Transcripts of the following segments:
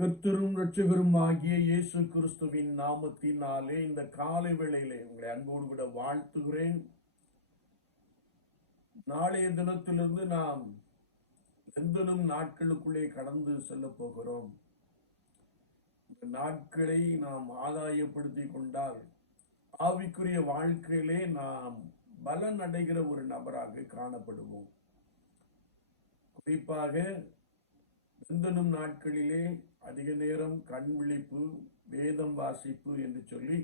கர்த்தரும் ரட்சகரும் ஆகிய இயேசு கிறிஸ்துவின் நாமத்தினாலே இந்த காலை வேளையிலே உங்களை அன்போடு கூட வாழ்த்துகிறேன். நாளைய தினத்திலிருந்து நாம் எந்தனும் நாட்களுக்குள்ளே கடந்து செல்ல போகிறோம். இந்த நாட்களை நாம் ஆதாயப்படுத்தி கொண்டால் ஆவிக்குரிய வாழ்க்கையிலே நாம் பலன் அடைகிற ஒரு நபராக காணப்படுவோம். குறிப்பாக எந்தனும் நாட்களிலே அதிக நேரம் கண் விழிப்பு வேதம் வாசிப்பு என்று சொல்லி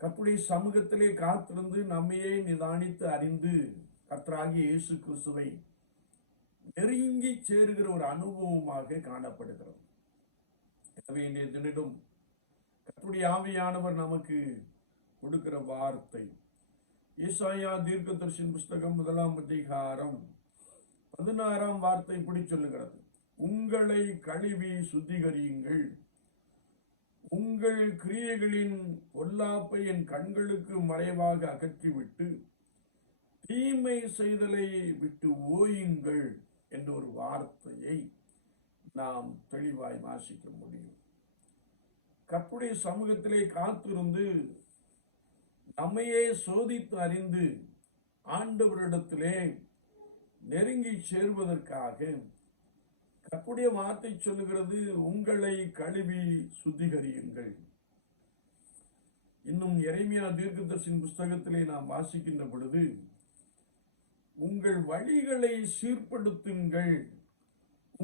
கத்துடைய சமூகத்திலே காத்திருந்து நம்மையே நிதானித்து அறிந்து கர்த்தராகிய இயேசு கிறிஸ்துவை நெருங்கி சேருகிற ஒரு அனுபவமாக காணப்படுகிறது. எனவே இன்றைய தினம் கத்துடைய ஆவியானவர் நமக்கு கொடுக்கிற வார்த்தை ஈசாயா தீர்க்கதர்ஷின் புஸ்தகம் முதலாம் அதிகாரம் பதினாறாம் வார்த்தை இப்படி சொல்லுகிறது. உங்களை கழுவி சுத்திகரியுங்கள். உங்கள் கிரியைகளின் பொல்லாப்பை என் கண்களுக்கு மறைவாக அகற்றிவிட்டு தீமை செய்தலை விட்டு ஓயுங்கள் என்ற ஒரு வார்த்தையை நாம் தெளிவாய் வாசிக்க முடியும். கற்புடைய சமூகத்திலே காத்திருந்து நம்மையே சோதித்து அறிந்து ஆண்டவரிடத்திலே நெருங்கி சேர்வதற்காக கற்புடைய வார்த்தை சொல்லுகிறது உங்களை கழுவி சுத்திகரியுங்கள். இன்னும் இறைமையா தீர்க்கதர்சின் புஸ்தகத்திலே நாம் வாசிக்கின்ற பொழுது உங்கள் வழிகளை சீர்படுத்துங்கள்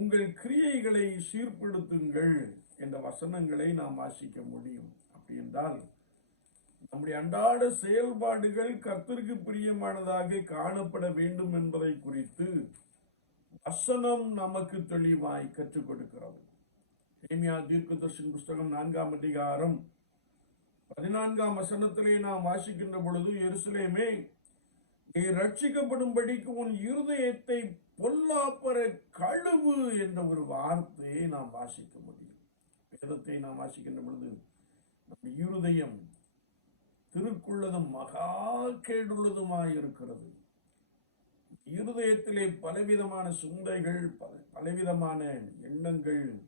உங்கள் கிரியைகளை சீர்படுத்துங்கள் என்ற வசனங்களை நாம் வாசிக்க முடியும். அப்படி என்றால் நம்முடைய அன்றாட செயல்பாடுகள் கர்த்தருக்கு பிரியமானதாக காணப்பட வேண்டும் என்பதை குறித்து வசனம் நமக்கு தெளிவாய் கற்றுக் கொடுக்கிறது ஏமியா தீர்க்கதர்ஷன் புஸ்தகம் நான்காம் அதிகாரம் பதினான்காம் வசனத்திலே நாம் வாசிக்கின்ற பொழுது எருசலேமே நீ ரட்சிக்கப்படும்படிக்கு உன் இருதயத்தை பொல்லாப்பற கழுவு என்ற ஒரு வார்த்தையை நாம் வாசிக்க முடியும். வேதத்தை நாம் வாசிக்கின்ற பொழுது நம் இருதயம் திருக்குள்ளதும் மகா கேடுள்ளதுமாய் இருக்கிறது இருதயத்திலே பலவிதமான சிந்தைகள் பல- பலவிதமான எண்ணங்கள்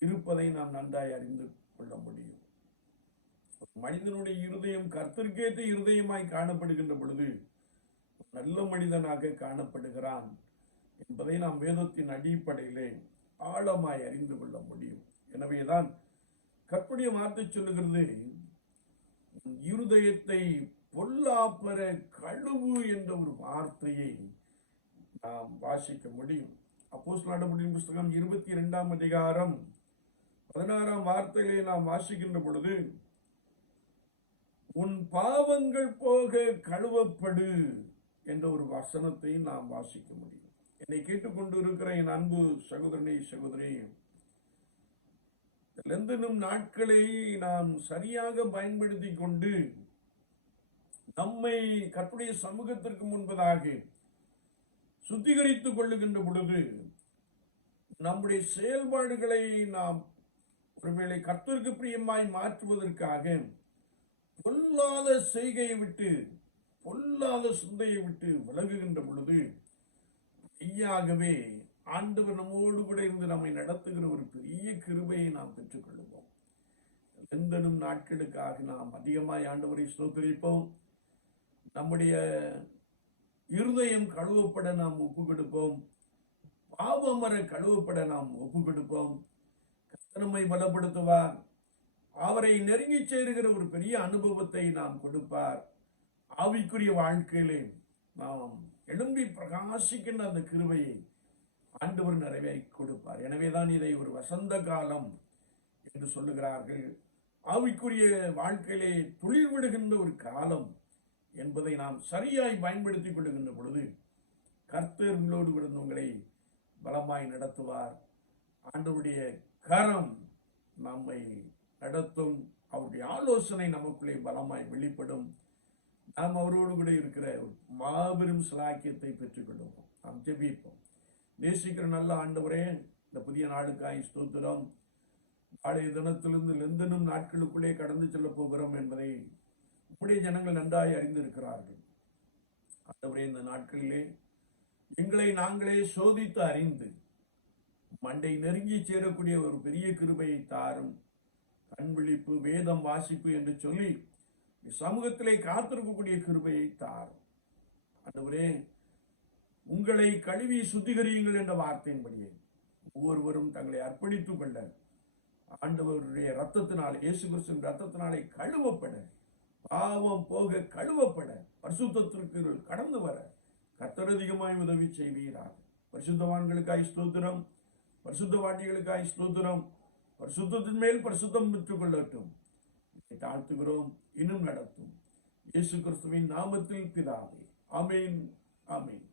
இருப்பதை நாம் நன்றாய் அறிந்து கொள்ள முடியும். மனிதனுடைய இருதயம் கர்த்தர்க்கேற்ற இருதயமாய் காணப்படுகின்ற பொழுது நல்ல மனிதனாக காணப்படுகிறான் என்பதை நாம் வேதத்தின் அடிப்படையிலே ஆழமாய் அறிந்து கொள்ள முடியும். எனவேதான் கற்புடைய வார்த்தை சொல்லுகிறது இருதயத்தை பொல்லாப்பர கழுவு என்ற ஒரு வார்த்தையை நாம் வாசிக்க முடியும். அப்போஸ் நடபடியின் புஸ்தகம் இருபத்தி ரெண்டாம் அதிகாரம் பதினாறாம் வார்த்தைகளை நாம் வாசிக்கின்ற பொழுது உன் பாவங்கள் போக கழுவப்படு என்ற ஒரு வசனத்தை நாம் வாசிக்க முடியும். என்னை கேட்டுக்கொண்டு இருக்கிற என் அன்பு சகோதரனே சகோதரி லெந்தனும் நாட்களை நாம் சரியாக பயன்படுத்தி கொண்டு நம்மை கற்புடைய சமூகத்திற்கு முன்பதாக சுத்திகரித்துக் கொள்ளுகின்ற பொழுது நம்முடைய செயல்பாடுகளை நாம் ஒருவேளை கர்த்தருக்கு பிரியமாய் மாற்றுவதற்காக பொல்லாத செய்கையை விட்டு பொல்லாத சிந்தையை விட்டு விலகுகின்ற பொழுது மெய்யாகவே ஆண்டவர் நம்மோடு கூட இருந்து நம்மை நடத்துகிற ஒரு பெரிய கிருபையை நாம் பெற்றுக்கொள்வோம். எந்தனும் நாட்களுக்காக நாம் அதிகமாய் ஆண்டவரை ஸ்தோத்தரிப்போம். நம்முடைய இருதயம் கழுவப்பட நாம் ஒப்பு கொடுப்போம் பாவமர கழுவப்பட நாம் ஒப்பு கொடுப்போம் கத்தனமை பலப்படுத்துவார். அவரை நெருங்கி சேருகிற ஒரு பெரிய அனுபவத்தை நாம் கொடுப்பார். ஆவிக்குரிய வாழ்க்கையிலே நாம் எழும்பி பிரகாசிக்கின்ற அந்த கிருவையை ஆண்டவர் நிறைவேறி கொடுப்பார். எனவேதான் இதை ஒரு வசந்த காலம் என்று சொல்லுகிறார்கள். ஆவிக்குரிய வாழ்க்கையிலே துளிர் விடுகின்ற ஒரு காலம் என்பதை நாம் சரியாய் பயன்படுத்திக் கொள்ளுகின்ற பொழுது கர்த்தர்களோடு விழுந்தவங்களை பலமாய் நடத்துவார். ஆண்டவருடைய கரம் நம்மை நடத்தும். அவருடைய ஆலோசனை நமக்குள்ளே பலமாய் வெளிப்படும். நாம் அவரோடு கூட இருக்கிற ஒரு மாபெரும் சலாக்கியத்தை பெற்றுக்கொள்வோம் நாம் ஜெபிப்போம். நேசிக்கிற நல்ல ஆண்டவரே இந்த புதிய நாளுக்காய் ஸ்தோத்திரம். நாளைய தினத்திலிருந்து லெந்தனும் நாட்களுக்குள்ளே கடந்து செல்ல போகிறோம் என்பதை உடைய ஜனங்கள் நன்றாய் அறிந்திருக்கிறார்கள். ஆண்டவரே இந்த நாட்களிலே எங்களை நாங்களே சோதித்து அறிந்து மண்டை நெருங்கி சேரக்கூடிய ஒரு பெரிய கிருபையை தாரும். கண் விழிப்பு வேதம் வாசிப்பு என்று சொல்லி சமூகத்திலே காத்திருக்கக்கூடிய கிருபையை தாரும். ஆண்டவரே உங்களை கழுவி சுத்திகரியுங்கள் என்ற வார்த்தையின்படியே ஒவ்வொருவரும் தங்களை அர்ப்பணித்துக் கொள்ள ஆண்டவருடைய ரத்தத்தினால் இயேசு கிறிஸ்துவின் ரத்தத்தினாலே கழுவப்பட பாவம் போக கழுவப்பட பரிசுத்தத்திற்கு கடந்து வர கத்தரதிகமாய் உதவி செய்வீராக. பரிசுத்தவான்களுக்காய் ஸ்தோத்திரம். பரிசுத்தவாட்டிகளுக்காய் ஸ்தோத்திரம். பரிசுத்தத்தின் மேல் பரிசுத்தம் பெற்றுக் கொள்ளட்டும். இதை தாழ்த்துகிறோம் இன்னும் நடத்தும். இயேசு கிறிஸ்துவின் நாமத்தில் பிதாவே. ஆமென் ஆமென்.